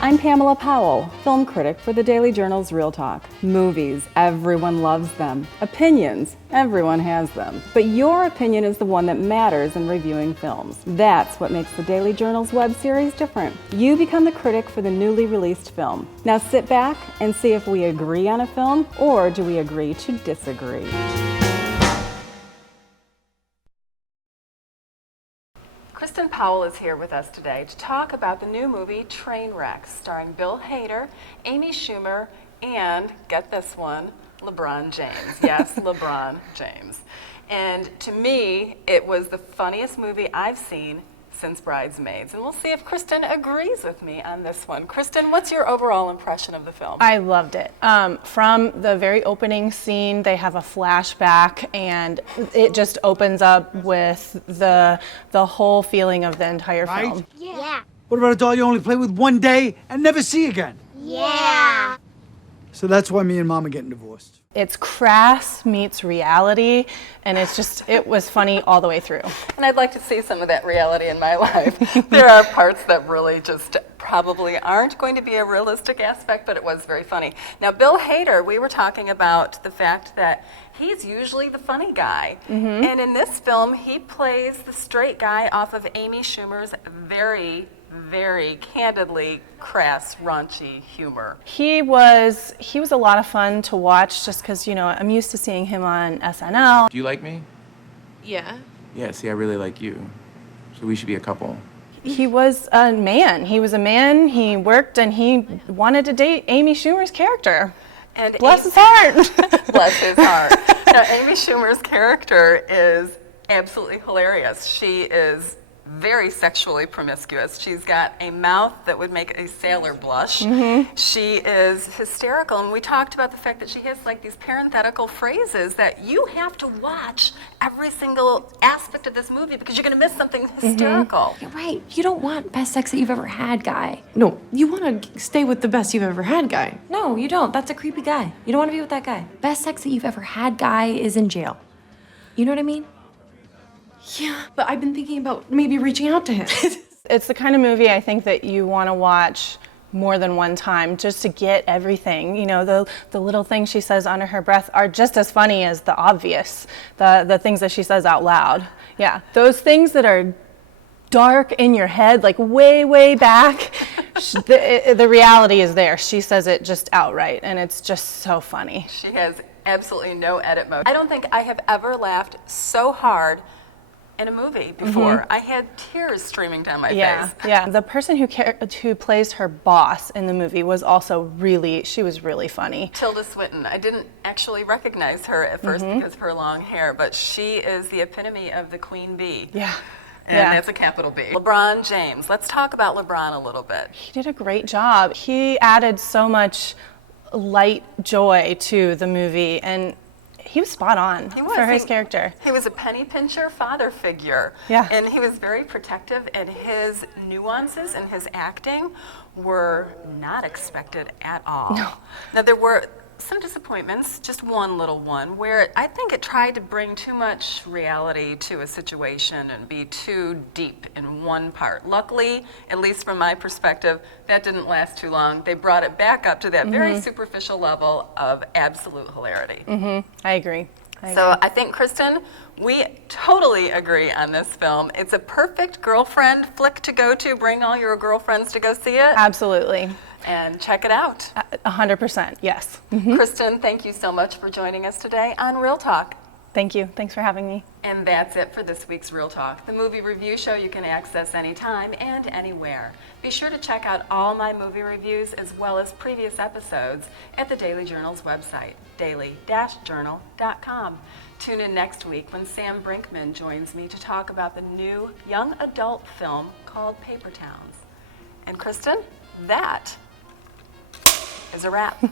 I'm Pamella Powell, film critic for the Daily Journal's Real Talk. Movies, everyone loves them. Opinions, everyone has them. But your opinion is the one that matters in reviewing films. That's what makes the Daily Journal's web series different. You become the critic for the newly released film. Now sit back and see if we agree on a film, or do we agree to disagree. Kristin Powell is here with us today to talk about the new movie Trainwreck, starring Bill Hader, Amy Schumer, and, get this one, LeBron James. Yes, LeBron James. And to me, it was the funniest movie I've seen since Bridesmaids. And we'll see if Kristin agrees with me on this one. Kristin, what's your overall impression of the film? I loved it. From the very opening scene, they have a flashback, and it just opens up with the whole feeling of the entire film. Yeah. What about a doll you only play with one day and never see again? Yeah. So that's why me and Mom are getting divorced. It's crass meets reality, and it was funny all the way through. And I'd like to see some of that reality in my life. There are parts that really just probably aren't going to be a realistic aspect, but it was very funny. Now, Bill Hader, we were talking about the fact that he's usually the funny guy. Mm-hmm. And in this film, he plays the straight guy off of Amy Schumer's very candidly crass, raunchy humor. He was a lot of fun to watch just because, I'm used to seeing him on SNL. Do you like me? Yeah. Yeah, see, I really like you. So we should be a couple. He was a man. He worked, and he wanted to date Amy Schumer's character. And bless his heart. Bless his heart. Now, Amy Schumer's character is absolutely hilarious. She is very sexually promiscuous. She's got a mouth that would make a sailor blush. Mm-hmm. She is hysterical, and we talked about the fact that she has like these parenthetical phrases that you have to watch every single aspect of this movie because you're going to miss something hysterical. You're right. You don't want best sex that you've ever had guy. No, you want to stay with the best you've ever had guy. No, you don't. That's a creepy guy. You don't want to be with that guy. Best sex that you've ever had guy is in jail. You know what I mean? Yeah, but I've been thinking about maybe reaching out to him. It's the kind of movie I think that you want to watch more than one time just to get everything. The little things she says under her breath are just as funny as the obvious, the things that she says out loud. Yeah, those things that are dark in your head, like way back, the reality is there. She says it just outright, and it's just so funny. She has absolutely no edit mode. I don't think I have ever laughed so hard in a movie before. I had tears streaming down my face. Yeah. The person who plays her boss in the movie was also she was really funny. Tilda Swinton. I didn't actually recognize her at first because of her long hair, but she is the epitome of the queen bee. Yeah. And that's a capital B. LeBron James. Let's talk about LeBron a little bit. He did a great job. He added so much light joy to the movie, and he was spot on for his character. He was a penny pincher father figure. Yeah. And he was very protective, and his nuances and his acting were not expected at all. No. Now, there were some disappointments, just one little one, where I think it tried to bring too much reality to a situation and be too deep in one part. Luckily, at least from my perspective, that didn't last too long. They brought it back up to that very superficial level of absolute hilarity. I agree. I think, Kristin, we totally agree on this film. It's a perfect girlfriend flick to go to. Bring all your girlfriends to go see it. Absolutely. And check it out. 100%, yes. Kristin, thank you so much for joining us today on Real Talk. Thank you. Thanks for having me. And that's it for this week's Real Talk, the movie review show you can access anytime and anywhere. Be sure to check out all my movie reviews as well as previous episodes at the Daily Journal's website, daily-journal.com. Tune in next week when Sam Brinkman joins me to talk about the new young adult film called Paper Towns. And Kristin, that is a wrap.